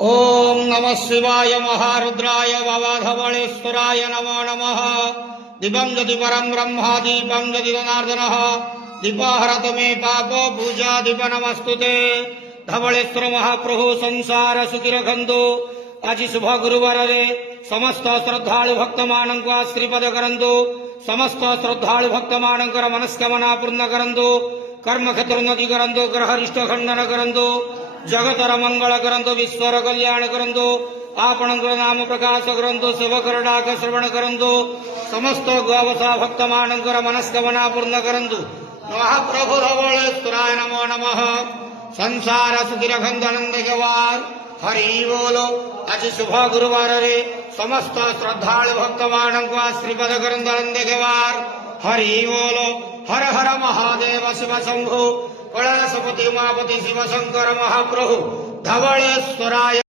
ओम नमः शिवाय महारुद्राय भवधवळेश्वराय नमो नमः। दीपं यदि परं ब्रह्मा दीपं यदि जनार्दनः दीपहरत मे पाप पूजा दीप नमस्तुते। धवळेश्वर महाप्रभु संसार सुखी रखंतु। आज शुभ गुरुवार रे समस्त श्रद्धालु भक्त मानंको आशीर्वाद करंतु। समस्त श्रद्धालु भक्त मानंकर मनस्कामना पूर्ण करंतु। कर्म क्षेत्र उन्नति करंतु। ग्रह रिष्ट खंडन करंतु। जगतर मंगल करंतु। विश्वर कल्याण करंतु। आपणकर नाम प्रकाश करंतु। सेवकर डाक श्रवण करंतु। समस्त गोवसा भक्त मानंकर मनस्कामना पूर्ण करंतु। महाप्रभु धवळेश्वराय नमो नमः। संसार सुखी रखंतु आनंद गवार हरि बोलो। आज शुभ गुरुवार रे समस्त श्रद्धालु भक्त मानंको आशीर्वाद करंतु आनंद गवार हरि बोलो। हर हर महादेव शिव शंभु कैलासपति उमापति शिव शंकर महाप्रभु धवळेश्वराय।